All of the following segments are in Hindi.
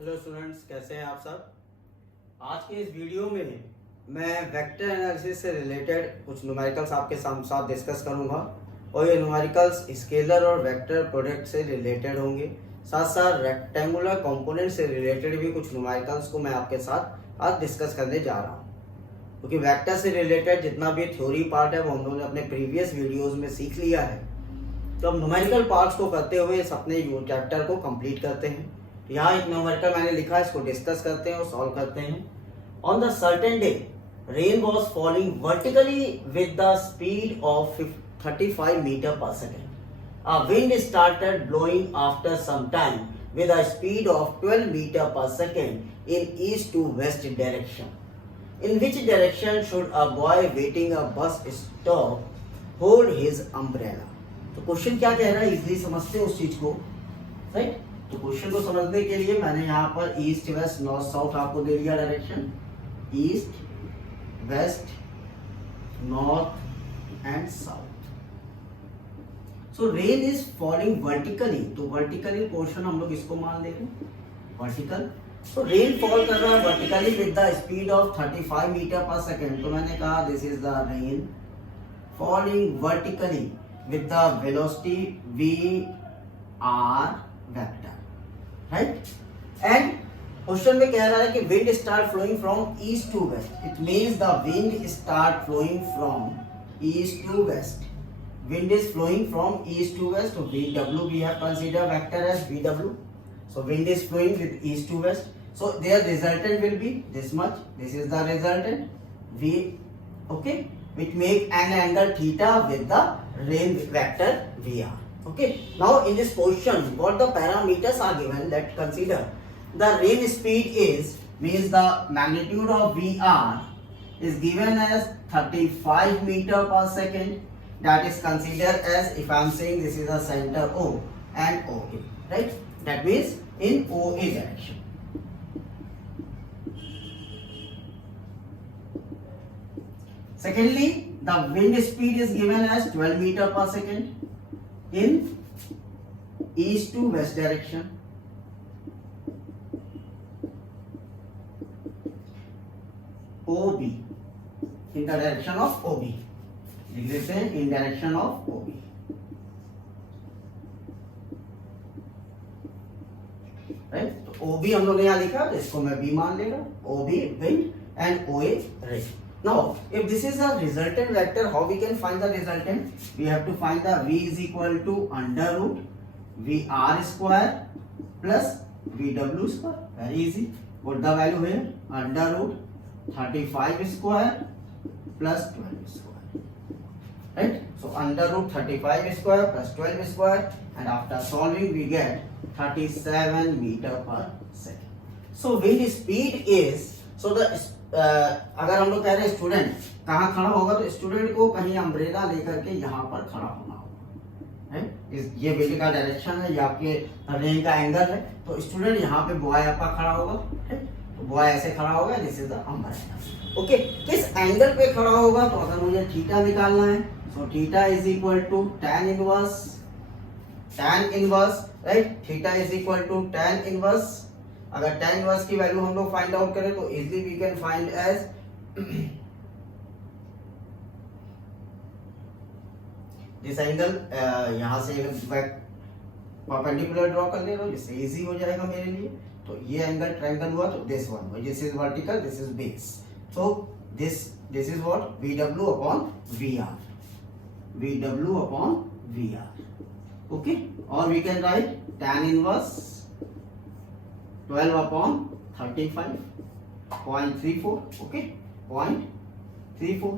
हेलो स्टूडेंट्स, कैसे हैं आप सब। आज के इस वीडियो में मैं वेक्टर एनालिसिस से रिलेटेड कुछ न्यूमेरिकल्स आपके साथ डिस्कस करूंगा और ये न्यूमेरिकल्स स्केलर और वेक्टर प्रोडक्ट से रिलेटेड होंगे। साथ साथ रेक्टेंगुलर कंपोनेंट से रिलेटेड भी कुछ न्यूमेरिकल्स को मैं आपके साथ आज डिस्कस करने जा रहा हूँ, क्योंकि वेक्टर से रिलेटेड जितना भी थ्योरी पार्ट है वो हम लोगों ने अपने प्रीवियस वीडियोज़ में सीख लिया है। तो अब न्यूमेरिकल पार्ट्स को करते हुए इस अपने चैप्टर को कंप्लीट करते हैं। यहाँ एक न्यूमेरिकल मैंने लिखा है, इसको डिस्कस करते हैं और सॉल्व करते हैं। On the certain day rain was falling vertically with the speed of 35 metre per second. A wind started blowing after some time with a speed of 12 meter per second in east to west direction. In which direction should a boy waiting a bus stop hold his umbrella? तो क्वेश्चन क्या कह रहा है, इजीली समझते हैं उस चीज को, राइट। तो क्वेश्चन को समझने के लिए मैंने यहाँ पर ईस्ट वेस्ट नॉर्थ साउथ आपको दे दिया direction, east west north and south. So rain is falling vertically, तो वर्टिकली पोर्शन हम लोग इसको मान लेंगे वर्टिकल। सो रेन फॉल कर रहा है vertically with the speed of 35 metre per second. तो मैंने कहा this is the rain falling vertically with the velocity v r vector, right? And question में कह रहा है कि wind start flowing from east to west. It means the wind start flowing from east to west. Wind is flowing from east to west. So vw we have considered vector as vw. So wind is flowing with east to west. So their resultant will be this much. This is the resultant v. Okay. Which make an angle theta with the rain vector Vr. Okay. Now in this question, what the parameters are given? Let's consider the rain speed is means the magnitude of Vr is given as 35 meter per second. That is considered as, if I am saying this is a center O and OA, right? That means in OA direction. Secondly, the wind speed is given as 12 meter per second in east to west direction. OB, in the direction of OB. लिख लेते हैं in direction of OB. Right? तो OB हम लोग ने यहाँ लिखा, तो इसको मैं B मान लेगा. OB wind and OA rain. Now, if this is a resultant vector, how we can find the resultant? We have to find the V is equal to under root VR square plus VW square. Very easy. Put the value here. Under root 35 square plus 12 square. Right? So, under root 35 square plus 12 square, and after solving we get 37 meter per second. So, wind speed is, so the अगर हम लोग कह रहे हैं स्टूडेंट कहाँ खड़ा होगा, तो स्टूडेंट को कहीं अम्ब्रेला लेकर के यहाँ पर खड़ा होना होगा, है। ये विंड का डायरेक्शन है, ये आपके रेन का एंगल है, तो स्टूडेंट यहाँ पे बॉय आपका खड़ा होगा, है। तो बॉय ऐसे खड़ा होगा, this is the umbrella. Okay, किस एंगल पे खड़ा होगा, तो अगर मुझे थीटा निकालना है, so theta is equal to tan inverse, right. Theta is equal to tan inverse. अगर tan इनवर्स की वैल्यू हम लोग फाइंड आउट करें तो easily we can find as this angle. यहां से परपेंडिकुलर ड्रॉ कर ले रहा हूं, जिससे इजी हो जाएगा मेरे लिए। तो ये एंगल ट्रायंगल हुआ, तो this one, this is vertical, this is base. तो this is what VW upon VR, VW upon VR। Okay, और we can write tan inverse 12 upon 35 0.34, okay 0.34।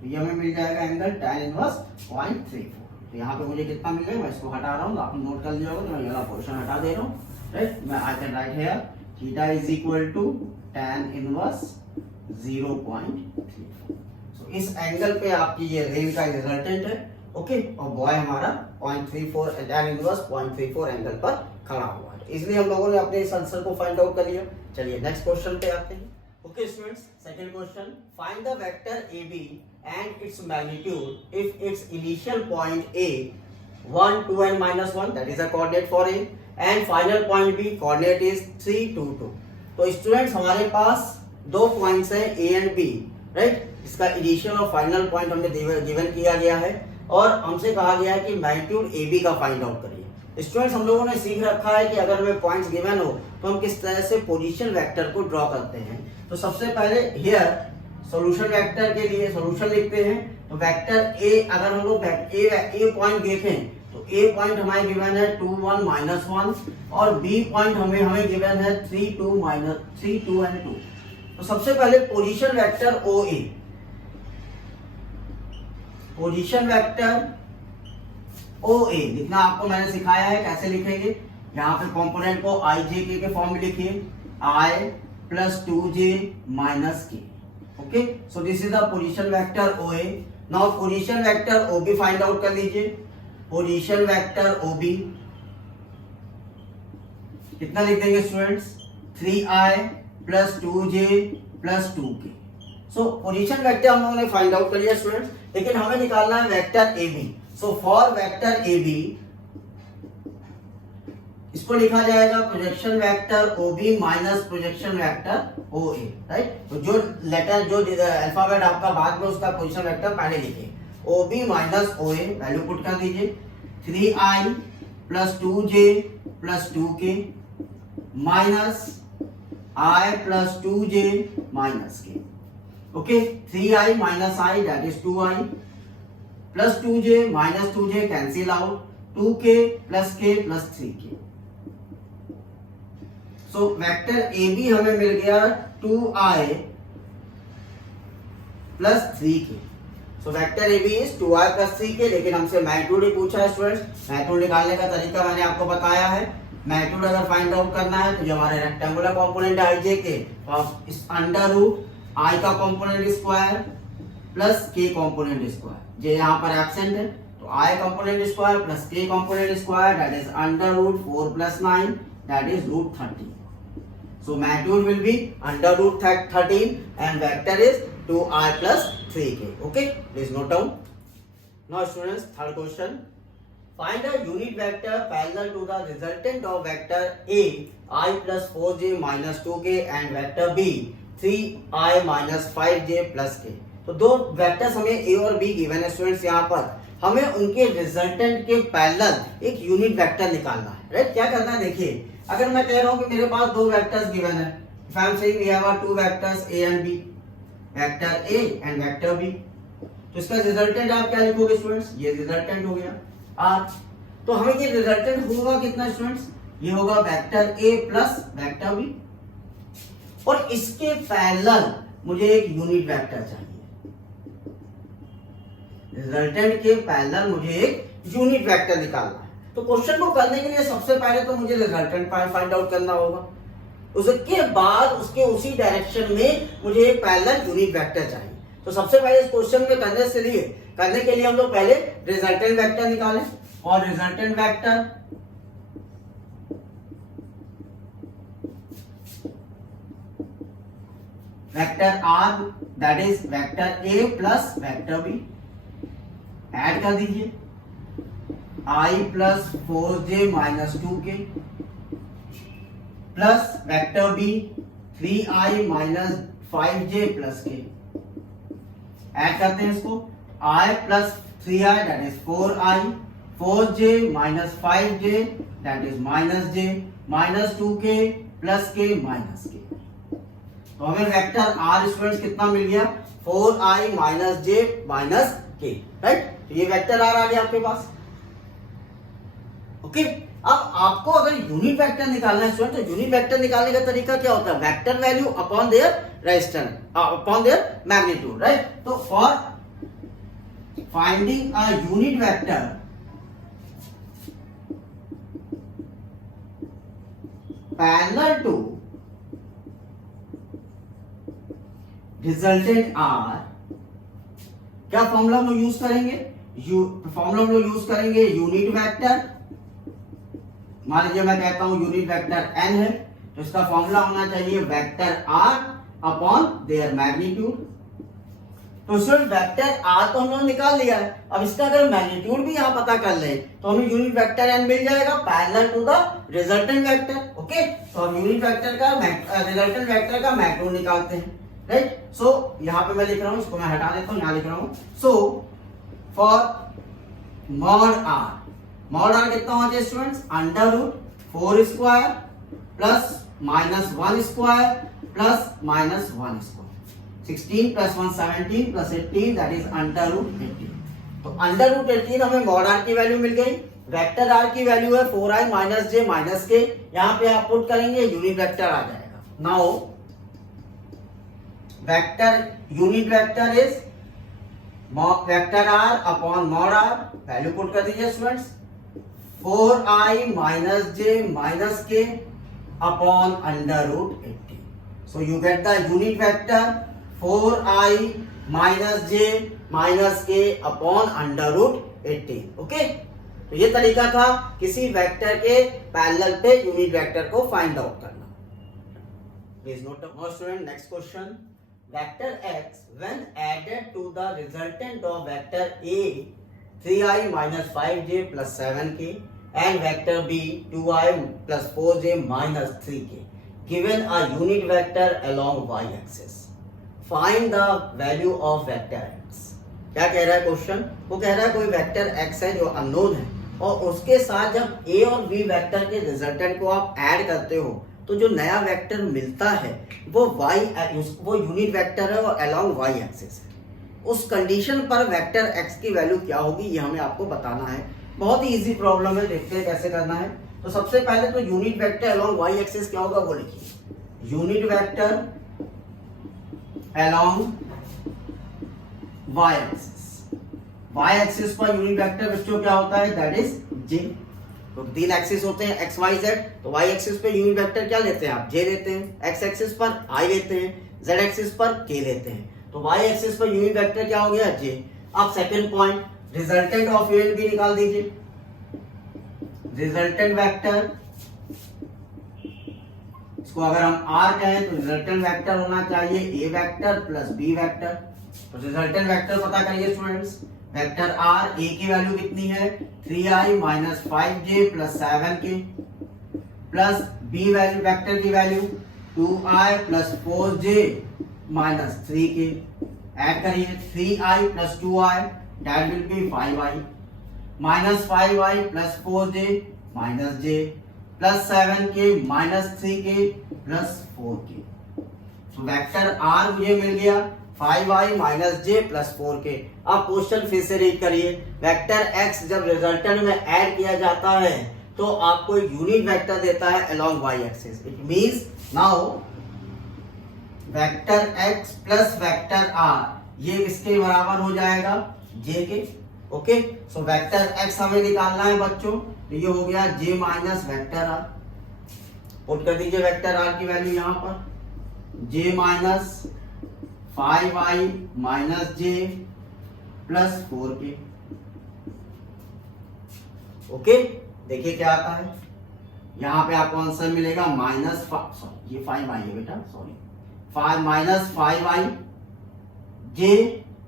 तो ये हमें मिल जाएगा एंगल tan इनवर्स 0.34। तो यहाँ पे मुझे कितना मिल जाएगा, मैं इसको हटा रहा हूँ, तो आपने नोट कर लिया होगा, तो मैं ये वाला पोर्शन हटा दे रहा हूँ, राइट। मैं I can write here theta is equal to tan inverse 0.34। So इस एंगल पे आपकी ये रेन का रिजल्टेंट है, ओके। और बॉय हमारा 0.34 tan इनवर्स 0.34 एंगल पर खड़ा हुआ है। इसलिए हम लोगों ने अपने इस आंसर को फाइंड आउट कर लिया। चलिए नेक्स्ट क्वेश्चन पे आते हैं। Okay students, second question, find the vector AB and its magnitude if its initial point A 1 2 and -1, that is a coordinate for A, and final point भी कोऑर्डिनेट इज 3 2 2। तो स्टूडेंट्स हमारे पास दो पॉइंट्स हैं ए एंड बी, राइट। इसका इनिशियल और फाइनल पॉइंट हमने गिवन किया गया है और हमसे कहा गया है कि मैग्नीट्यूड ए बी का फाइंड आउट करिए। स्टूडेंट्स हम लोगों ने सीख रखा है कि अगर हमें पॉइंट्स गिवन हो तो हम किस तरह से पोजीशन वेक्टर को ड्रॉ करते हैं। तो सबसे पहले हियर सॉल्यूशन वेक्टर के लिए सॉल्यूशन लिखते हैं। तो वेक्टर ए, अगर हम लोग ए पॉइंट देखें तो ए पॉइंट हमें गिवन है 2 1 -1 और बी पॉइंट हमें गिवन है 3 2 एंड 2। तो सबसे पहले पोजीशन वेक्टर ओ ए, पोजीशन वेक्टर ओ ए लिखना आपको मैंने सिखाया है कैसे लिखेंगे। यहाँ पे कंपोनेंट को आई जे के फॉर्म में लिखिए, i plus 2j minus k. Okay, so this is the position vector O a. Now position vector O b find out कर लीजिए। पोजीशन वेक्टर ओ बी कितना लिख देंगे students, 3i plus 2j plus 2k। So position vector हम लोगों ने फाइंड आउट कर लिया स्टूडेंट्स, लेकिन हमें निकालना है vector A B. So for vector A B इसको लिखा जाएगा projection vector O B minus projection vector O A, right. तो जो लेटर जो अल्फाबेट आपका बाद में उसका पोजीशन वेक्टर पहले लिखे, o B minus o a, value put कर दीजिए 3i plus 2j plus 2k minus i plus 2j minus k। Okay, 3i minus i that is 2i plus 2j minus 2j cancel out, 2k plus k plus 3k। So vector A b हमें मिल गया 2i plus 3k। So vector A b is 2i plus 3k, लेकिन हमसे मैग्नीट्यूड ही पूछा है स्टूडेंट्स। मैग्नीट्यूड निकालने का तरीका मैंने आपको बताया है। मैग्नीट्यूड अगर फाइंड आउट करना है तो जो हमारे रेक्टेंगुलर कंपोनेंट है आई जे के, इस अंडर रूट आई का component square plus k component square, जो यहाँ पर एब्सेंट है, तो i component square plus k component square that is under root 4 plus 9 that is root 13। So magnitude will be under root 13 and vector is 2i plus 3k. Okay, please note down. Now students, third question. Find a unit vector parallel to the resultant of vector A I plus 4j minus 2k and vector B 3i minus 5j plus k. तो दो वेक्टर्स हमें A और B गिवन है स्टूडेंट्स। यहाँ पर हमें उनके रिजल्टेंट के पैरेलल एक यूनिट वेक्टर निकालना है, राइट। क्या करना है देखिए, अगर मैं कह रहा हूं कि मेरे पास दो वेक्टर्स गिवन है, if I am saying we have two vectors a and b, vector A and vector B, तो इसका रिजल्टेंट आप क्या लिखोगे स्टूडेंट्स, ये रिजल्टेंट हो गया आर। तो हमें ये रिजल्टेंट होगा कितना स्टूडेंट्स, ये होगा vector a plus vector b, और इसके पैरेलल मुझे एक यूनिट वेक्टर चाहिए। रिजल्टेंट के पैरेलल मुझे एक यूनिट वेक्टर निकालना है। तो क्वेश्चन को करने के लिए सबसे पहले तो मुझे रिजल्टेंट फाइंड आउट करना होगा, उसके बाद उसके उसी डायरेक्शन में मुझे एक पैरेलल यूनिट वेक्टर चाहिए। तो सबसे पहले इस क्वेश्चन में करने के लिए हम लोग पहले रिजल्टेंट वेक्टर निकालें, और resultant vector vector r that is vector a plus vector b, add कर दीजिए i plus 4j minus 2k plus vector b 3i minus 5j plus k, add करते हैं इसको i plus 3i that is 4i, 4j minus 5j that is minus j, minus 2k plus k minus k। तो हमें वेक्टर r स्टूडेंट्स कितना मिल गया, 4i minus j minus k, right. तो ये वेक्टर r आ गया आपके पास। ओके, अब आपको अगर यूनिट वेक्टर निकालना है स्टूडेंट, तो यूनिट वेक्टर निकालने का तरीका क्या होता है, vector value upon their resistance upon their magnitude, right. तो for finding a unit vector parallel to resultant R, क्या फॉर्मूला हम लोग यूज करेंगे, फॉर्मूला हम लोग यूज करेंगे यूनिट वेक्टर। मान लीजिए मैं कहता हूं यूनिट वेक्टर n है, तो इसका फॉर्मूला होना चाहिए vector r upon their magnitude. तो स्टूडेंट वेक्टर आर तो हम लोग निकाल लिया है, अब इसका अगर मैग्नीट्यूड भी यहाँ पता कर ले तो हमें यूनिट वेक्टर एन मिल जाएगा parallel to the resultant vector. Okay, तो हम यूनिट वेक्टर का रिजल्टेंट वेक्टर का मैग्नीट्यूड निकालते हैं, राइट। सो यहाँ पे मैं लिख रहा हूँ, इसको मैं हटा देता हूँ, यहाँ लिख रहा हूँ। सो फॉर मॉड आर कितना होना चाहिए students, under root 4 square plus minus 1 square plus minus 1 square, 16 plus 1 17 plus 18 that is under root 18। तो अंडर रूट 18 हमें मॉड आर की वैल्यू मिल गई। वेक्टर आर की वैल्यू है 4i माइनस जे माइनस के, यहाँ पे आप पुट करेंगे यूनिट वेक्टर आ जाएगा। Now vector unit vector is vector r upon mod r, value put कर दीजिए students, 4i minus j minus k upon under root 18। So you get the unit vector 4i minus j minus k upon under root 18। Okay, तो ये तरीका था किसी वेक्टर के पैरेलल पे यूनिट वेक्टर को फाइंड आउट करना। Please note down student. Next question, vector x when added to the resultant of vector a 3i minus 5j plus 7k and vector b 2i plus 4j minus 3k given a unit vector along y axis, find the value of vector x। क्या कह रहा है क्वेश्चन, वो कह रहा है कोई वेक्टर x है जो अननोन है और उसके साथ जब a और b वेक्टर के रिजल्टेंट को आप ऐड करते हो तो जो नया वेक्टर मिलता है वो वो यूनिट वेक्टर है और अलोंग y एक्सिस है। उस कंडीशन पर वेक्टर x की वैल्यू क्या होगी ये हमें आपको बताना है। बहुत ही इजी प्रॉब्लम है, देखते हैं कैसे करना है। तो सबसे पहले तो unit vector along y axis क्या होगा वो लिखिए, unit vector along y axis. y axis per unit vector बच्चों क्या होता है, दैट इज j। तो 3 एक्सिस होते हैं x y z, तो y एक्सिस पे यूनिट वेक्टर क्या लेते हैं आप, j लेते हैं। x एक्सिस पर i लेते हैं, z एक्सिस पर k लेते हैं। तो y axis per unit vector क्या हो गया, j। अब second point, resultant of a भी निकाल दीजिए। रिजल्टेंट वेक्टर, इसको अगर हम r कहें तो रिजल्टेंट वेक्टर होना चाहिए a vector plus b vector. तो रिजल्टेंट वेक्टर पता करिए स्टूडेंट्स, वेक्टर r a की वैल्यू कितनी है, 3i minus 5j plus 7k plus b value vector की value 2i plus 4j minus 3k। Add करिए 3i plus 2i that will be 5i minus 5i plus 4j minus j plus 7k minus 3k plus 4k। तो वेक्टर r मुझे मिल गया 5i माइनस जे प्लस 4k। अब क्वेश्चन फिर से रीड करिए, वेक्टर x जब रिजल्टेंट में ऐड किया जाता है तो आपको एक यूनिट वेक्टर देता है along y axis. It means now vector x plus vector r ये किसके बराबर हो जाएगा, j के। ओके, सो वेक्टर x हमें निकालना है बच्चों, तो ये हो गया j minus vector r। Put कर दीजिए वेक्टर r की वैल्यू यहाँ पर, j minus 5i minus j plus 4k। Okay, देखिए क्या आता है, यहाँ पे आपको आंसर मिलेगा माइनस ये 5i है बेटा, sorry 5 minus 5i j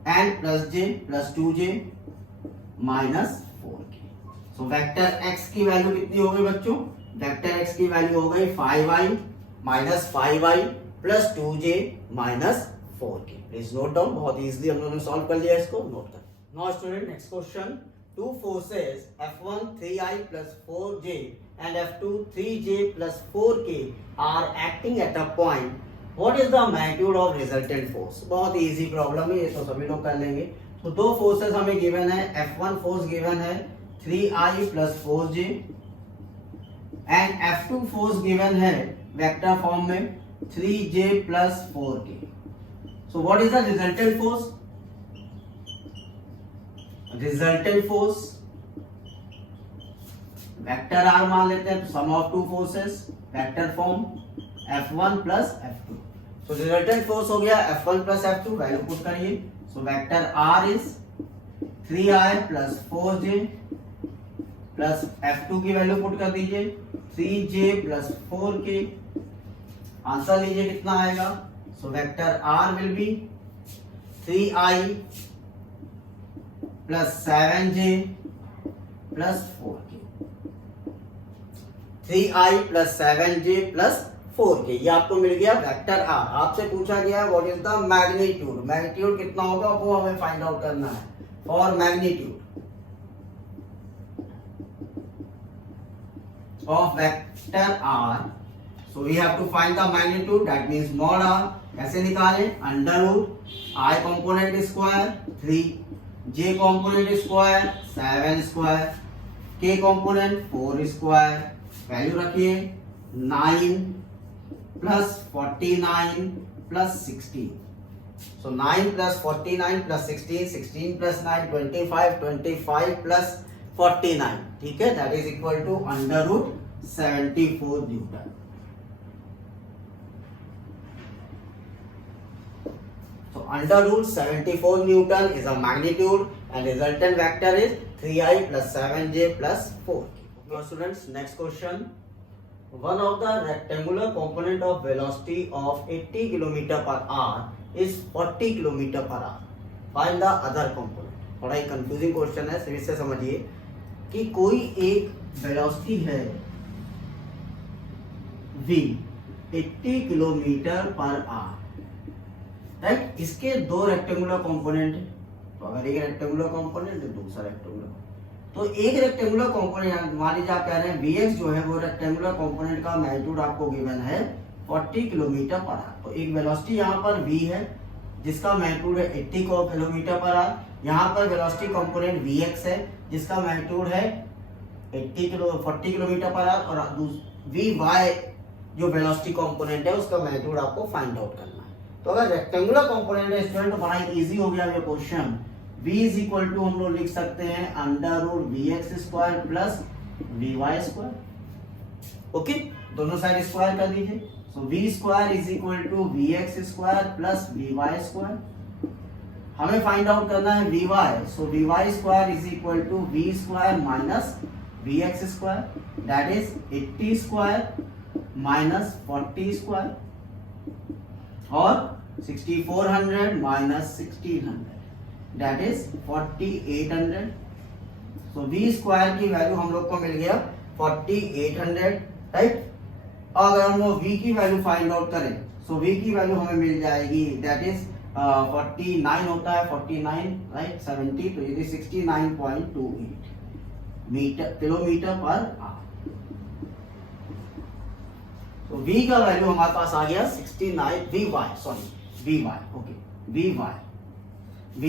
and plus j plus 2j minus 4k। So vector x की वैल्यू कितनी हो गई बच्चों, वेक्टर x की वैल्यू हो गई 5i minus 5i plus 2j minus 4k। Please note down, बहुत इजीली हम लोगों ने सॉल्व कर लिया इसको, नोट कर। Now student next question, two forces F1 3i plus 4j and F2 3j plus 4k are acting at a point, what is the magnitude of resultant force। बहुत इजी प्रॉब्लम है, ये तो सभी लोग कर लेंगे। तो दो फोर्सेस हमें गिवन है, F1 फोर्स गिवन है 3i plus 4j and F2 force given है वेक्टर फॉर्म में 3j plus 4k। So what is the resultant force? Resultant force vector r मान लेते हैं, तो sum of two forces vector form F1 plus F2। तो रिजल्टेंट फोर्स हो गया F1 plus F2, value put करिए। So vector r is 3i plus 4j plus F2 की वैल्यू पुट कर दीजिए 3j प्लस 4k। आंसर लीजिए कितना आएगा। So vector r will be 3i plus 7j plus 4k, 3i plus 7j plus 4k, ये आपको मिल गया वेक्टर आर। आपसे पूछा गया what is the magnitude, magnitude कितना होगा वो हमें फाइंड आउट करना है। For magnitude of vector r, so we have to find the magnitude, that means mod r. कैसे निकालें? Under root i component square 3, j component square 7 square, k component 4 square, value रखिए 9 plus 49 plus 16, so 9 plus 49 plus 16, 16 plus 9 25, 25 plus 49, ठीक है, that is equal to under root 74 newton. So under root 74 Newton is a magnitude and resultant vector is 3i plus 7j plus 4k. Now students, next question. One of the rectangular component of velocity of 80 km per hour is 40 km per hour. Find the other component. थोड़ा ही confusing question है, फिर से समझिए कि कोई एक velocity है v 80 km per hour, right. इसके दो रेक्टेंगुलर कंपोनेंट है, तो अगर एक रेक्टेंगुलर कंपोनेंट है दूसरा रेक्टेंगुलर, तो एक रेक्टेंगुलर कंपोनेंट मान लीजिए आप कह रहे हैं vx जो है वो रेक्टेंगुलर कंपोनेंट का मैग्नीट्यूड आपको गिवन है 40 किलोमीटर पर आवर। तो एक वेलोसिटी यहाँ पर v है जिसका मैग्नीट्यूड है 80 किलोमीटर पर आवर, यहाँ पर वेलोसिटी कंपोनेंट vx है जिसका मैग्नीट्यूड है 40 किलोमीटर पर आवर, और vy जो वेलोसिटी कंपोनेंट है उसका मैग्नीट्यूड आपको फाइंड आउट करना है। तो अगर रेक्टेंगुलर कंपोनेंट है स्टूडेंट तो बड़ा इजी हो गया ये question. v is equal to हम लोग लिख सकते हैं under root vx square plus vy square. Okay, दोनों साइड स्क्वायर कर दीजिए। So v square is equal to vx square plus vy square. हमें फाइंड आउट करना है vy, so vy square is equal to v square minus vx square, that is 80 square minus 40 square और 6400 minus 1600, that is 4800। So v square की वैल्यू हम लोग को मिल गया 4800, राइट। अगर हम लोग v की वैल्यू फाइंड आउट करें, सो v की वैल्यू हमें मिल जाएगी, दैट इज 49 होता है 49, राइट, 70, तो ये 69.28 मीटर किलोमीटर पर आवर। तो v का वैल्यू हमारे पास आ गया 69,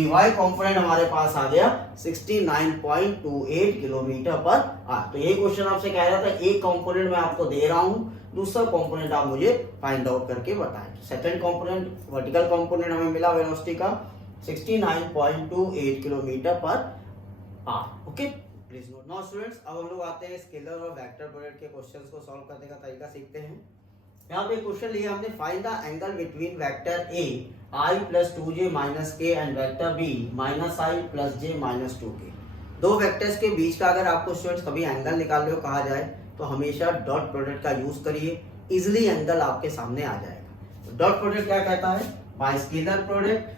vy कंपोनेंट हमारे पास आ गया 69.28 किलोमीटर पर आवर। तो ये क्वेश्चन आपसे कह रहा था एक कंपोनेंट मैं आपको दे रहा हूं, दूसरा कंपोनेंट आप मुझे फाइंड आउट करके बताएं। सेकंड कंपोनेंट वर्टिकल कंपोनेंट हमें मिला वेलोसिटी का 69.28 kilometre per hour. Okay, please note. Now students, अब हम लोग आते हैं स्केलर और वेक्टर प्रोडक्ट के क्वेश्चंस को सॉल्व करने का तरीका सीखते हैं। यहाँ पे क्वेश्चन लिया हमने, find the angle between vector a i plus 2j minus k and vector b minus i plus j minus 2k। दो वेक्टर्स के बीच का अगर आपको स्टूडेंट्स कभी एंगल निकालने को कहा जाए तो हमेशा डॉट प्रोडक्ट का यूज करिए, इजिली एंगल आपके सामने आ जाएगा। तो डॉट प्रोडक्ट क्या कहता है? By scalar product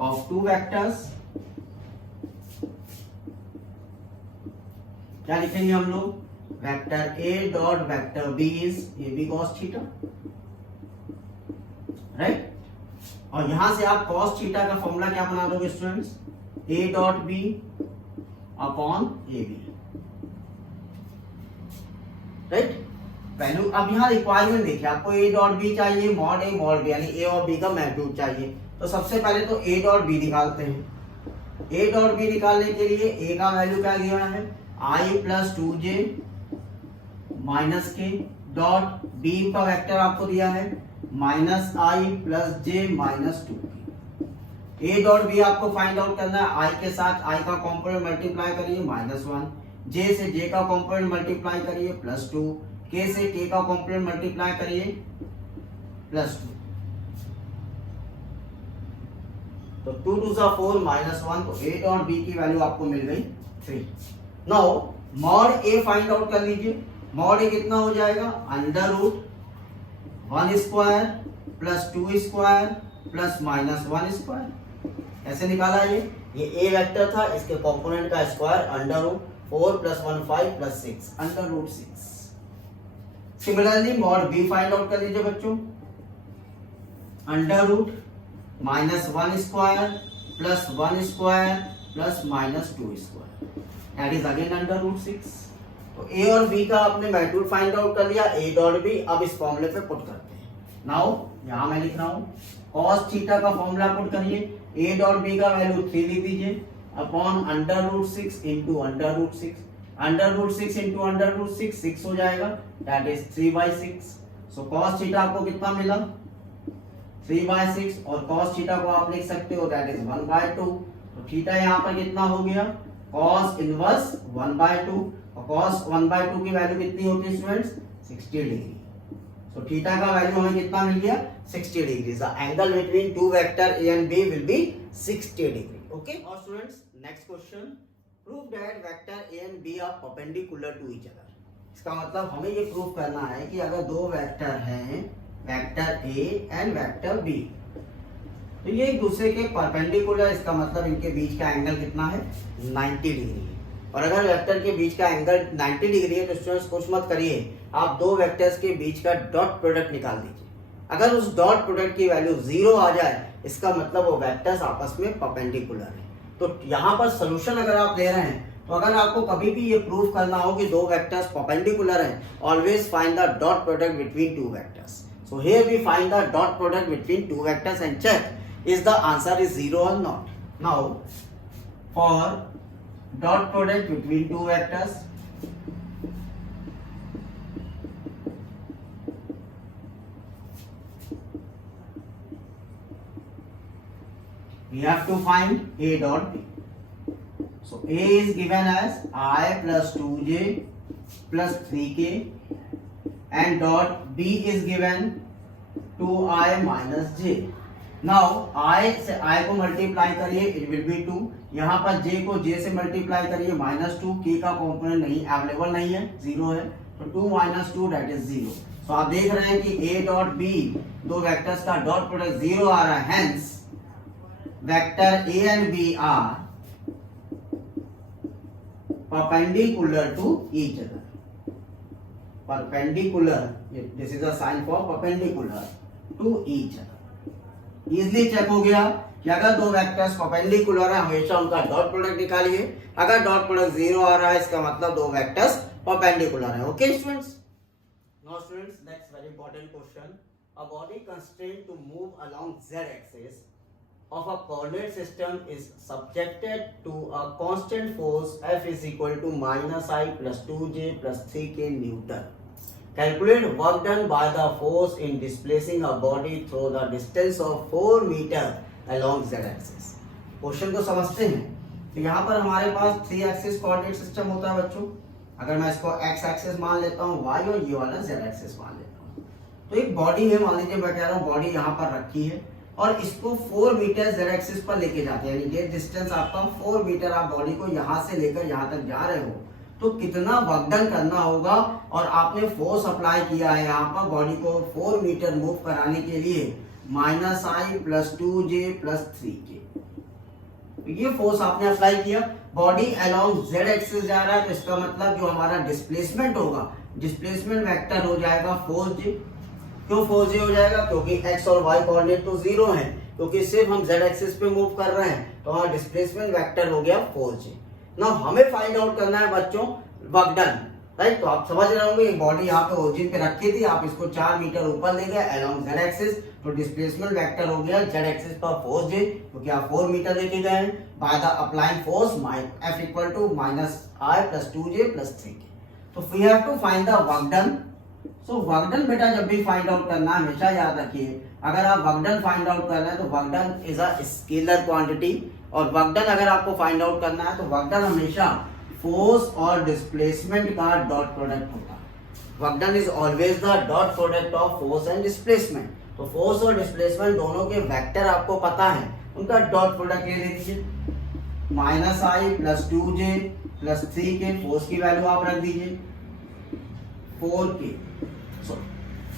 of two vectors, क्या लिखेंगे हम लोग? Vector a dot vector b is a B cos theta, right. और यहां से आप कॉस थीटा का फॉर्मूला क्या बना दोगे students? a dot b upon a b, right. Value अब यहाँ रिक्वायरमेंट देखिए, आपको a डॉट b चाहिए, मॉड a मॉड b, यानी a और b का मैग्नीट्यूड चाहिए। तो सबसे पहले तो a डॉट b निकालते हैं। a डॉट b निकालने के लिए a का वैल्यू क्या दिया है? i प्लस 2j माइनस के डॉट b का वेक्टर आपको दिया है minus i plus j minus 2। a dot b आपको फाइंड आउट करना है, i के साथ i का कॉम्पोनेंट मल्टीप्लाई करिए -1, j से j का कॉम्पोनेंट मल्टीप्लाई करिए +2, k से k का कॉम्पोनेंट मल्टीप्लाई करिए +2। तो 2 2 सा 4 -1, तो a डॉट b की वैल्यू आपको मिल गई 3। Now mod a find out कर लीजिए। मॉड a कितना हो जाएगा? Under root 1 square plus 2 square plus minus 1 square, ऐसे निकाला। ये ए वेक्टर था, इसके कंपोनेंट का square under root 4 plus 1 5 plus 6 under root 6। Similarly mod B find out कर लीजिए बच्चों, under root minus 1 square plus 1 square plus minus 2 square, that is again under root 6। तो ए और बी का आपने मैग्नीट्यूड फाइंड आउट कर लिया, ए डॉट बी। अब इस फॉर्मूले पे पुट करते हैं। नाउ यहां मैं लिख रहा हूं cos थीटा का फॉर्मूला पुट करिए, ए डॉट बी का वैल्यू 3 लिख दीजिए upon under root 6 into under root 6, under root 6 into under root 6 6 हो जाएगा, that is 3/6। So cos theta आपको कितना मिला 3/6, और cos थीटा को आप लिख सकते हो दैट इज 1/2। तो थीटा यहाँ पर कितना हो गया cos इनवर्स 1/2, और cos 1/2 की वैल्यू कितनी होती है स्टूडेंट्स 60 डिग्री। तो थीटा का वैल्यू हमें कितना मिल गया 60 degree. The angle between two vector A and B will be 60 degree. Okay now students, next question, prove that vector A and B are perpendicular to each other. इसका मतलब हमें ये प्रूव करना है कि अगर दो वेक्टर हैं, vector A and vector B, तो ये एक दूसरे के परपेंडिकुलर, इसका मतलब इनके बीच का एंगल कितना है 90 डिग्री है। और अगर वेक्टर के बीच का एंगल 90 डिग्री है तो स्टूडेंट्स कुछ मत करिए, आप दो वेक्टर्स के बीच का डॉट प्रोडक्ट निकाल दीजिए। अगर उस डॉट प्रोडक्ट की वैल्यू 0 आ जाए, इसका मतलब वो वेक्टर्स आपस में परपेंडिकुलर है। तो यहाँ पर सोल्यूशन अगर आप दे रहे हैं, तो अगर आपको कभी भी ये प्रूव करना हो कि दो वेक्टर्स परपेंडिकुलर हैं, always find the dot product between two vectors. So here we find the dot product between two vectors and check is the answer is 0 or not. Now for dot product between two vectors, we have to find A dot B. So A is given as I plus 2j plus 3k and dot B is given 2I minus j. Now I से I को मल्टीप्लाई करिए, इट विल बी 2। यहाँ पर J को J से मल्टीप्लाई करिए -2, K का कॉम्पोनेंट नहीं अवेलेबल नहीं है, 0 है, तो 2 - 2 दैट इज 0। तो आप देख रहे हैं कि A डॉट B दो वेक्टर्स का डॉट प्रोडक्ट 0 आ रहा है, hence vector A and B are perpendicular to each other. Perpendicular, this is a sign for perpendicular to each other. Easily check हो गया कि अगर दो वेक्टर्स परपेंडिकुलर है, हमेशा उनका डॉट प्रोडक्ट निकालिए। अगर डॉट प्रोडक्ट 0 आ रहा है, इसका मतलब दो वेक्टर्स परपेंडिकुलर है। Okay students, now students next very important question, a body constraint to move along z axis of a coordinate system is subjected to a constant force F is equal to -I plus 2j plus 3k Newton. Calculate work done by the force in displacing a body through the distance of 4 meter along z axis. Question को समझते हैं। तो यहाँ पर हमारे पास 3 एक्सिस कोऑर्डिनेट सिस्टम होता है बच्चों। अगर मैं इसको x एक्सिस मान लेता हूँ, y और ये वाला z एक्सिस मान लेता हूँ, तो एक बॉडी है, मान लीजिए मैं कह रहा हूँ बॉडी यहाँ पर रखी है और इसको 4 मीटर z एक्सिस पर लेके जाते हैं, यानी ये डिस्टेंस आपका 4 मीटर, आप बॉडी को यहाँ से लेकर यहाँ तक जा रहे हो, तो कितना वर्क डन करना होगा। और आपने फोर्स अप्लाई किया है यहाँ पर बॉडी को 4 मीटर मूव कराने के लिए -I plus 2j plus 3k, ये फोर्स आपने अप्लाई किया। बॉडी अलोंग z एक्सिस जा रहा है, तो इसका मतलब जो हमारा डिस्प्लेसमेंट होगा, डिस्प्लेसमेंट वेक्टर हो जाएगा 4j। क्यों 4j हो जाएगा? क्योंकि x और y कोऑर्डिनेट तो 0 है, क्योंकि सिर्फ हम z एक्सिस पे मूव कर रहे हैं, तो हमारा डिस्प्लेसमेंट वेक्टर हो गया 4j। नाउ हमें फाइंड आउट करना है बच्चों वर्क डन, राइट। तो आप समझ रहे होंगे बॉडी यहाँ पे ओरिजिन पे रखी थी, आप इसको 4 मीटर ऊपर ले गए अलोंग z एक्सिस, तो डिस्प्लेसमेंट वेक्टर हो गया z एक्सिस पर 4j, क्योंकि आप 4 मीटर लेके गए हैं। By the applying force F equal to -I plus 2j plus 3k। तो we have to find the work done. So work done बेटा जब भी फाइंड आउट करना है, हमेशा याद रखिए, अगर आप वर्क डन फाइंड आउट कर रहे हैं तो work done is a scalar quantity, और वर्क डन अगर आपको फाइंड आउट करना है तो वर्क डन हमेशा फोर्स और डिस्प्लेसमेंट का डॉट प्रोडक्ट होता है। Work done is always the dot product of force and displacement. तो फोर्स और डिस्प्लेसमेंट दोनों के वेक्टर आपको पता है, उनका डॉट प्रोडक्ट ले लीजिए, -I plus 2j plus 3k, force की वैल्यू आप रख दीजिए 4k,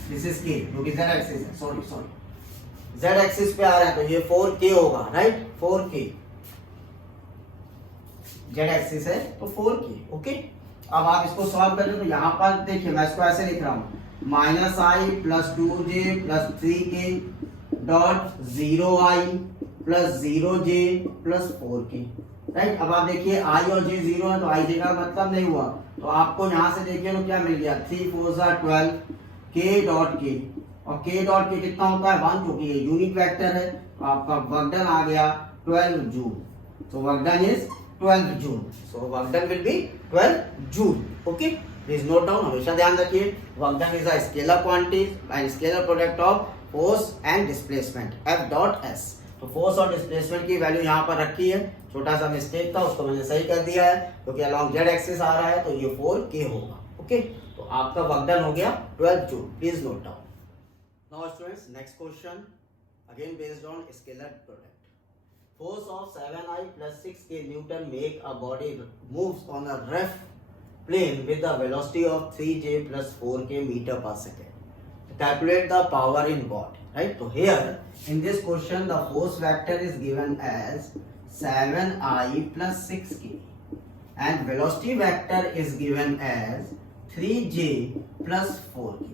दिस इज के, जो कि z एक्सिस है, सॉरी z एक्सिस पे आ रहा है, तो ये 4k होगा, राइट, 4k z एक्सिस है तो 4k, ओके। अब आप इसको सॉल्व करें तो यहाँ पर देखिए मैं इसको ऐसे लिख रहा हूँ, -i plus 2j plus 3k dot 0i plus 0j plus 4k, right. अब आप देखिए i और j 0 है तो i j का मतलब नहीं हुआ, तो आपको यहाँ से देखिए तो क्या मिल गया, 3 4 12 k डॉट k, और k डॉट k कितना होता है 1, क्योंकि ये यूनिट वेक्टर है, तो आपका वर्क डन आ गया 12 जूल, तो work done is 12 joule, so work done will be 12 joule, okay. Please note down, हमेशा ध्यान रखिए, work done is a scalar quantity and scalar product of force and displacement, F dot S। तो फोर्स और डिस्प्लेसमेंट की वैल्यू यहाँ पर रखी है, छोटा सा मिस्टेक था उसको मैंने सही कर दिया है, क्योंकि अलोंग z एक्सिस आ रहा है तो ये 4k होगा, ओके। तो आपका वर्क डन हो गया 12 joule, please note down. Now students, next question again based on scalar product. Force of 7i plus 6k Newton make a body moves on a ref plane with the velocity of 3j plus 4k meter per second. Calculate the power in watt. Right? So here in this question the force vector is given as 7i plus 6k and velocity vector is given as 3j plus 4k.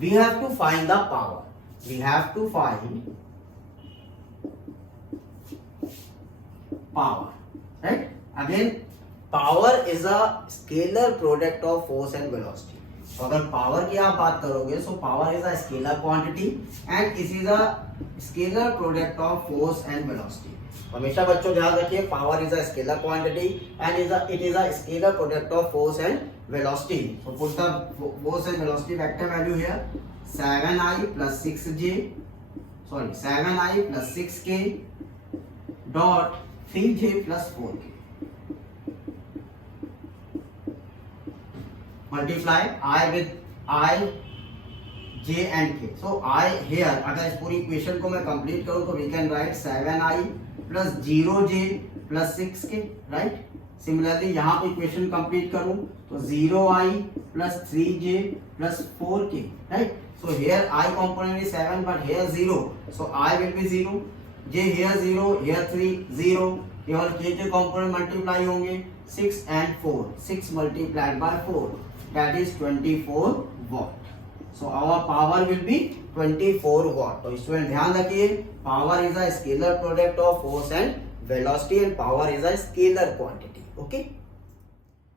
We have to find the power. We have to find power, right? Again, power is a scalar product of force and velocity. तो अगर पावर की आप बात करोगे, so power is a scalar quantity and it is a scalar product of force and velocity. हमेशा बच्चों ध्यान रखिए, power is a scalar quantity and it is a scalar product of force and velocity. So put the force and velocity vector value here, 7i plus 6k dot 3j plus 4k multiply I with I, j and k. So I here अगर इस पूरी इक्वेशन को मैं कंप्लीट करूं तो we can write 7i plus 0j plus 6k, right? Similarly यहाँ पे इक्वेशन कंप्लीट करूं तो 0i plus 3j plus 4k, right? So here I component is 7 but here 0, so I will be 0, j here 0, here 3 0, केवल k के कंपोनेंट मल्टीप्लाई होंगे 6 and 4, 6 multiplied by 4 that is 24 watt. So our power will be 24 watt. तो स्टूडेंट ध्यान रखिए, power is a scalar product of force and velocity and power is a scalar quantity, okay.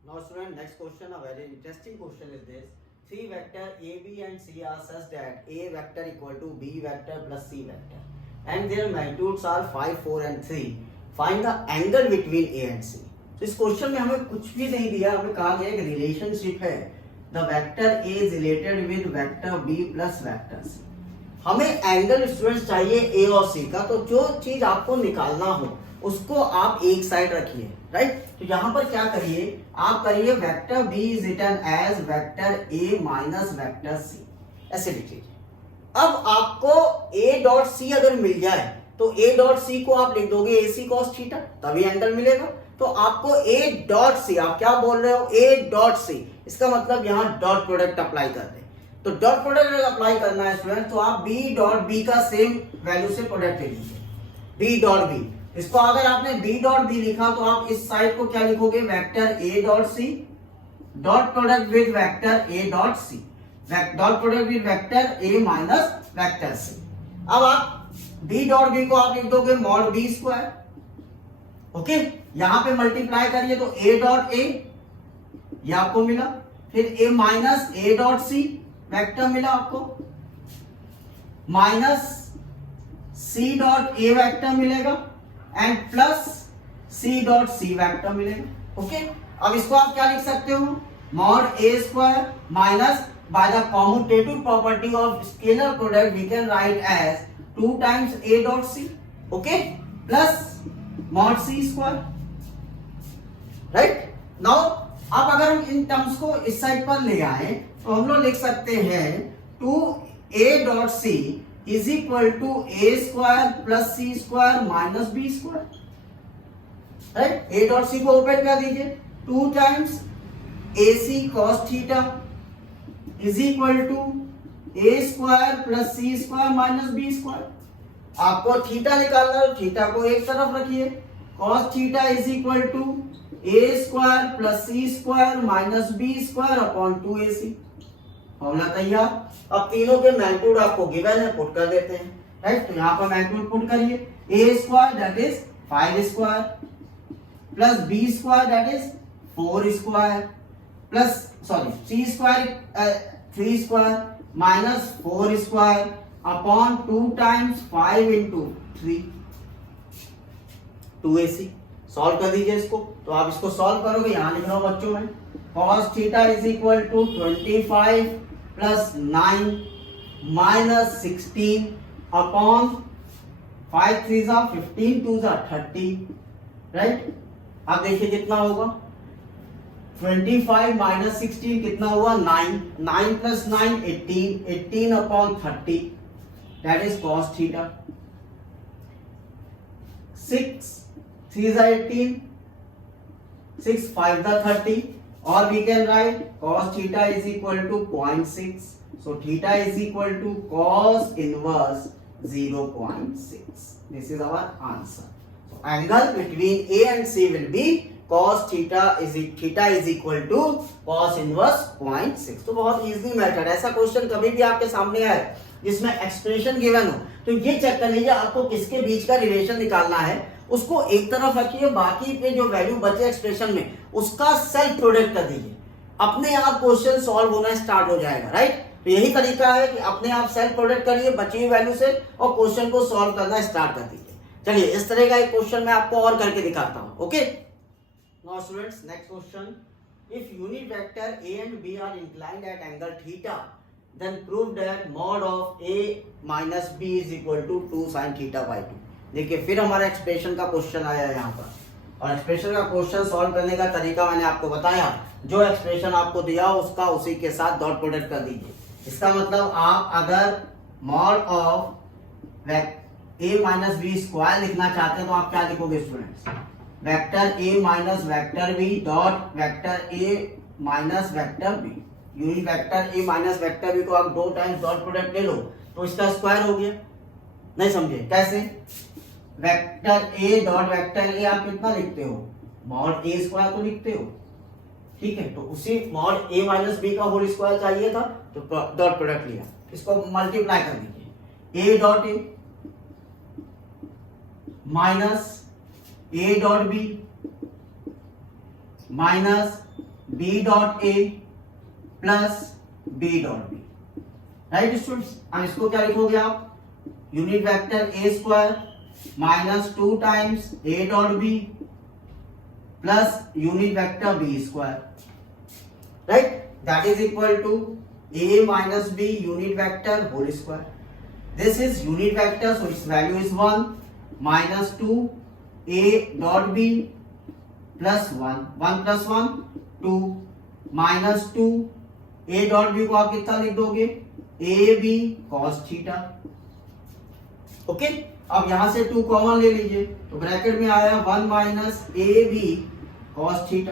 Now student, next question, a very interesting question is this. Three vector a, b and c are such that a vector equal to b vector plus c vector and their magnitudes are 5 4 and 3. Find the angle between a and c. तो इस क्वेश्चन में हमें कुछ भी नहीं दिया, हमें कहा गया एक रिलेशनशिप है, the vector a is related with vector b plus vector c. हमें एंगल स्टूडेंट्स चाहिए a और c का, तो जो चीज आपको निकालना हो उसको आप एक साइड रखिए, राइट। तो यहाँ पर क्या करिए, आप करिए vector b is written as vector a minus vector c, ऐसे लिखिए। अब आपको a डॉट c अगर मिल जाए तो a डॉट c को आप लिख दोगे ac cos थीटा, तभी एंगल मिलेगा। तो आपको a डॉट c, आप क्या बोल रहे हो, a डॉट c, इसका मतलब यहाँ डॉट प्रोडक्ट अप्लाई कर दे। तो डॉट प्रोडक्ट अप्लाई करना है स्टूडेंट, तो आप b डॉट b का सेम वैल्यू से प्रोडक्ट ले लीजिए, b डॉट b। इसको अगर आपने b डॉट b लिखा तो आप इस साइड को क्या लिखोगे, vector a dot c dot product with vector a dot c, dot product with vector a minus vector c। अब आप b डॉट b को आप लिख दोगे मॉड b स्क्वायर, ओके। यहां पे मल्टीप्लाई करिए तो a डॉट a ये आपको मिला, फिर a minus a dot c vector मिला आपको, minus c dot a vector मिलेगा and plus c dot c vector मिलेगा, ओके। अब इसको आप क्या लिख सकते हो, mod a square minus by the commutative property of scalar product we can write as 2 times a dot c, okay, plus mod c square, right. Now अब अगर हम इन टर्म्स को इस साइड पर ले आए तो हम लोग लिख सकते हैं 2a dot c is equal to a square plus c square minus b square, right. a dot c को ओपन कर दीजिए, 2 times ac cos theta is equal to A square plus C square minus B square. आपको थीटा निकालना है, थीटा को एक तरफ रखिए, cos theta is equal to A square plus C square minus B square upon 2ac। Formula तैयार। अब तीनों के मैग्नीट्यूड आपको गिवन है, पुट कर देते हैं, राइट। तो यहाँ पर मैग्नीट्यूड पुट करिए, A square that is 5 square plus B square that is 4 square plus C square 3 square minus 4 square upon 2 times 5 into 3 2ac। Solve कर दीजिए इसको। तो आप इसको सॉल्व करोगे, यहां लिख रहा हूं बच्चों में, cos theta is equal to 25 plus 9 minus 16 upon 5 3 जा 15 2 जा 30, राइट। अब देखिए कितना होगा, 25 माइनस 16 कितना हुआ 9, 9 plus 9 18, 18 upon 30 that is cos theta. 6 3 जा 18, 6 5 जा 30, और we can write cos theta is equal to 0.6, so theta is equal to cos inverse 0.6. This is our answer. So angle between A and C will be cos theta is equal to cos inverse 0.6. तो बहुत इजी मेथड। ऐसा क्वेश्चन कभी भी आपके सामने आए जिसमें एक्सप्रेशन गिवन हो, तो ये चेक कर लीजिए आपको किसके बीच का रिलेशन निकालना है, उसको एक तरफ रखिए, बाकी पे जो वैल्यू बचे एक्सप्रेशन में उसका सेल्फ प्रोडक्ट कर दीजिए, अपने आप क्वेश्चन सॉल्व होना स्टार्ट हो जाएगा, राइट। तो यही तरीका है कि अपने आप सेल्फ प्रोडक्ट करिए बची हुई वैल्यू से और क्वेश्चन को सॉल्व करना स्टार्ट कर दीजिए। चलिए इस तरह का एक क्वेश्चन मैं आपको और करके दिखाता हूं। Okay, now students, next question, if unit vector a and b are inclined at angle theta, then prove that mod of a minus b is equal to 2 sin theta by 2। देखिए फिर हमारा एक्सप्रेशन का क्वेश्चन आया है यहाँ पर, और एक्सप्रेशन का क्वेश्चन सॉल्व करने का तरीका मैंने आपको बताया, जो एक्सप्रेशन आपको दिया उसका उसी के साथ डॉट प्रोडक्ट कर दीजिए। इसका मतलब आप अगर mod of a minus B square लिखना चाहते हैं तो आप क्या लिखोगे students, vector a minus vector b dot vector a minus vector b। Unit vector a minus vector b को आप 2 टाइम्स डॉट प्रोडक्ट ले लो तो इसका स्क्वायर हो गया। नहीं समझे कैसे, vector a dot vector a आप कितना लिखते हो, मॉड a स्क्वायर तो लिखते हो, ठीक है। तो उसी मॉड a माइनस b का होल स्क्वायर चाहिए था तो डॉट प्रोडक्ट लिया, इसको मल्टीप्लाई कर दीजिए, a डॉट a minus a dot b minus b dot a plus b dot b, right students. अब इसको क्या लिखोगे आप, unit vector a square minus 2 times a dot b plus unit vector b square, right, that is equal to a minus b unit vector whole square. This is unit vector, so its value is 1 minus 2 a dot b plus 1, 1 plus 1 2 minus 2 a dot b को आप कितना लिख दोगे, a b cos theta. Okay, अब यहां से 2 कॉमन ले लीजिए तो ब्रैकेट में आया 1 minus A B cos theta.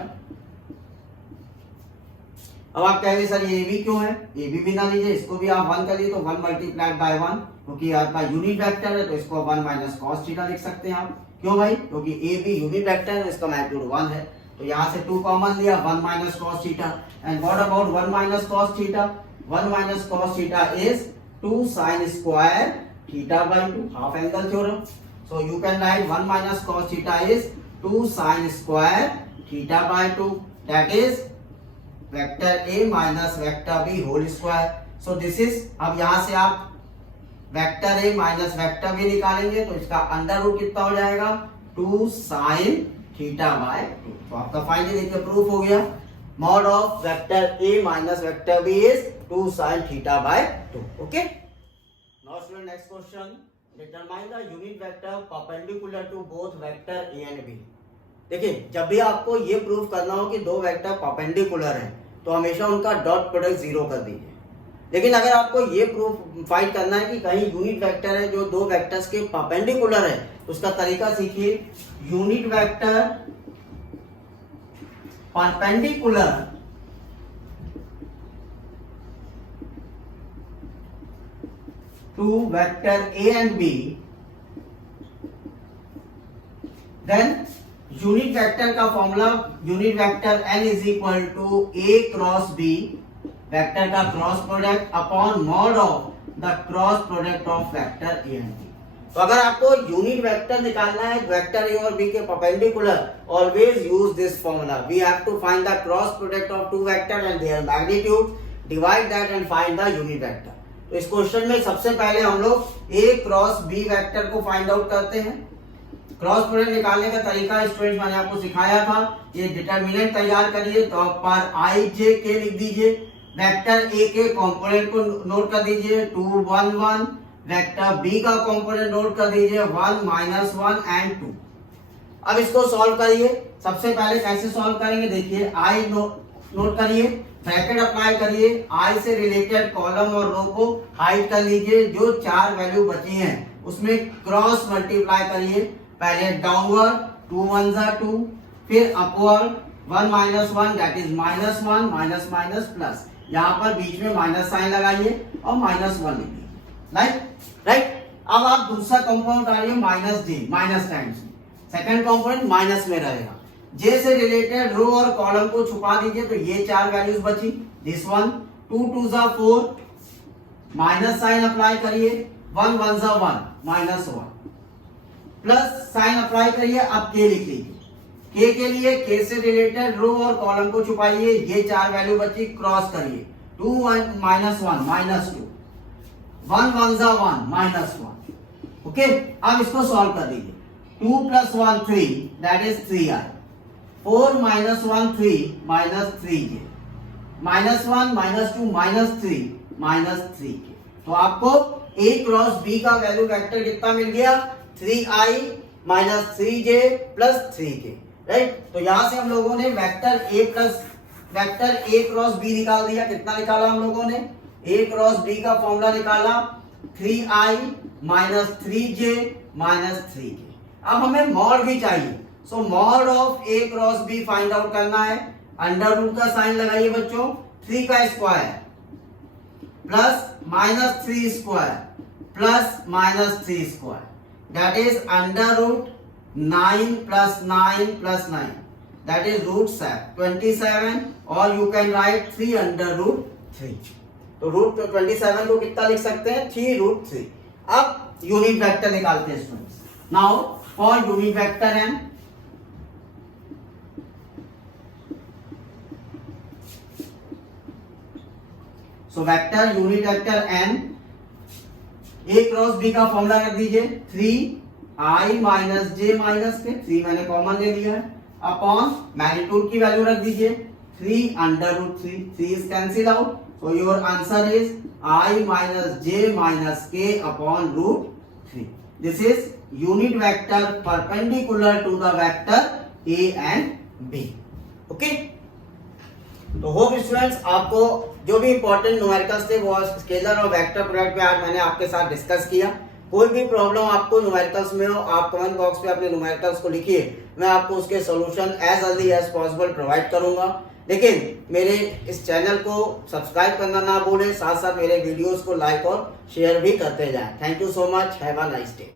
अब आप कहेंगे सर ये भी क्यों है, ए बी ना लीजिए, इसको भी आप 1 कर लीजिए तो 1 मल्टीप्लाइड बाय 1, क्योंकि आपका यूनिट वेक्टर है तो इसको 1 माइनस कॉस थीटा लिख सकते हैं आप। क्यों भाई, क्योंकि ए बी यूनिट वेक्टर है, इसका मैग्नीट्यूड 1 है, तो यहाँ से 2 कॉमन लिया, 1 minus cos theta. And what about 1 minus cos theta, 1 minus cos theta is 2 sine square theta by 2, half angle theorem. So you can write 1 minus cos theta is 2 sin square theta by 2, that is vector A minus vector B whole square. So this is, अब यहाँ से आप vector A minus vector B निकालेंगे तो इसका अंडर रूट कितना हो जाएगा, 2 sin थीटा बाय 2। तो आपका फाइनली देखिए प्रूफ हो गया, mod of vector A minus vector B is 2 sin theta by 2। Okay, now student next question, determine the unit vector perpendicular to both vector A and B. देखिए जब भी आपको ये प्रूव करना हो कि दो वेक्टर परपेंडिकुलर हैं तो हमेशा उनका डॉट प्रोडक्ट 0 कर दीजिए। लेकिन अगर आपको ये प्रूफ फाइंड करना है कि कहीं यूनिट वेक्टर है जो दो वेक्टर्स के परपेंडिकुलर है, तो उसका तरीका सीखिए, unit vector perpendicular to vector A and B, then unit vector का formula, unit vector n is equal to a cross b, vector का cross product upon mod of the cross product of vector a and b। तो अगर आपको यूनिट वेक्टर निकालना है वेक्टर a और b के perpendicular, always use this formula. We have to find the cross product of two vector and there magnitude, divide that and find the unit vector. तो इस क्वेश्चन में सबसे पहले हम लोग a क्रॉस b वेक्टर को फाइंड आउट करते हैं। क्रॉस प्रोडक्ट निकालने का तरीका स्टूडेंट मैंने आपको सिखाया था। ये डिटरमिनेंट तैयार करिए, तो पर i j k लिख दीजिए, वेक्टर a के कंपोनेंट को नोट कर दीजिए 2 1 1, वेक्टर b का कंपोनेंट नोट कर दीजिए 1 -1 एंड 2। अब इसको सॉल्व करिए। सबसे पहले कैसे सॉल्व करेंगे देखिए, i नोट करिए, ब्रैकेट अप्लाई करिए, i से रिलेटेड कॉलम और रो को हाइड कर लीजिए। जो 4 वैल्यू बची हैं उसमें क्रॉस मल्टीप्लाई करिए। पहले डाउनवर्ड 2 1 जा 2, फिर upward 1 -1 that is -1 minus minus plus, यहाँ पर बीच में माइनस साइन लगाइए और -1 लिखिए। राइट। अब आप दूसरा कंपोनेंट डालिए -j, minus times, second component minus में रहेगा। j से रिलेटेड रो और कॉलम को छुपा दीजिए, तो ये 4 वैल्यूज बची। दिस वन 2 2 जा 4, माइनस साइन अप्लाई करिए, 1 1 जा 1 -1, प्लस साइन अप्लाई करिए। अब k लिख लीजिए, k के लिए k से रिलेटेड रो और कॉलम को छुपाइए, ये 4 वैल्यू बची, क्रॉस करिए 2 1 -1 -2, 1 1 जा 1 -1। ओके, अब इसको सॉल्व कर दीजिए। 2 + 1 3 that is 3i, 4 - 1 3 -3j, -1 -2 -3 3k। तो आपको a क्रॉस b का वैल्यू वेक्टर कितना मिल गया, 3i - 3j + 3k। राइट। तो यहां से हम लोगों ने वेक्टर a क्रॉस b निकाल दिया। कितना निकाला हम लोगों ने, a क्रॉस b का फॉर्मूला निकाला 3i - 3j - 3k। अब हमें मॉड भी चाहिए, so mod of a cross b find out करना है। अंडर रूट का साइन लगाइए बच्चों, 3 का square plus -3 square plus -3 square, that is under root 9 + 9 + 9, that is root 27, और you can write 3 under root 3। तो रूट 27 को कितना लिख सकते हैं, 3√3। अब यूनिट वेक्टर निकालते हैं students. Now for unit vector m, so vector unit vector n, a cross b का फॉर्मूला कर दीजिए 3i - j - k, 3 मैंने कॉमन ले लिया है, अपॉन मैग्नीट्यूड की वैल्यू रख दीजिए 3 √3, 3 is cancel out, so your answer is i - j - k upon √3। This is unit vector perpendicular to the vector a and b। Okay, तो होप स्टूडेंट्स आपको जो भी इंपॉर्टेंट न्यूमेरिकल्स थे वो स्केलर और वेक्टर प्रोडक्ट में आज मैंने आपके साथ डिस्कस किया। कोई भी प्रॉब्लम आपको न्यूमेरिकल्स में हो, आप कमेंट बॉक्स पे अपने न्यूमेरिकल्स को लिखिए, मैं आपको उसके सॉल्यूशन एज जल्दी एज पॉसिबल प्रोवाइड करूंगा। लेकिन मेरे इस चैनल को सब्सक्राइब करना ना भूलें, साथ साथ मेरे वीडियोस को लाइक और शेयर भी करते जाएं। Thank you so much, have a nice day.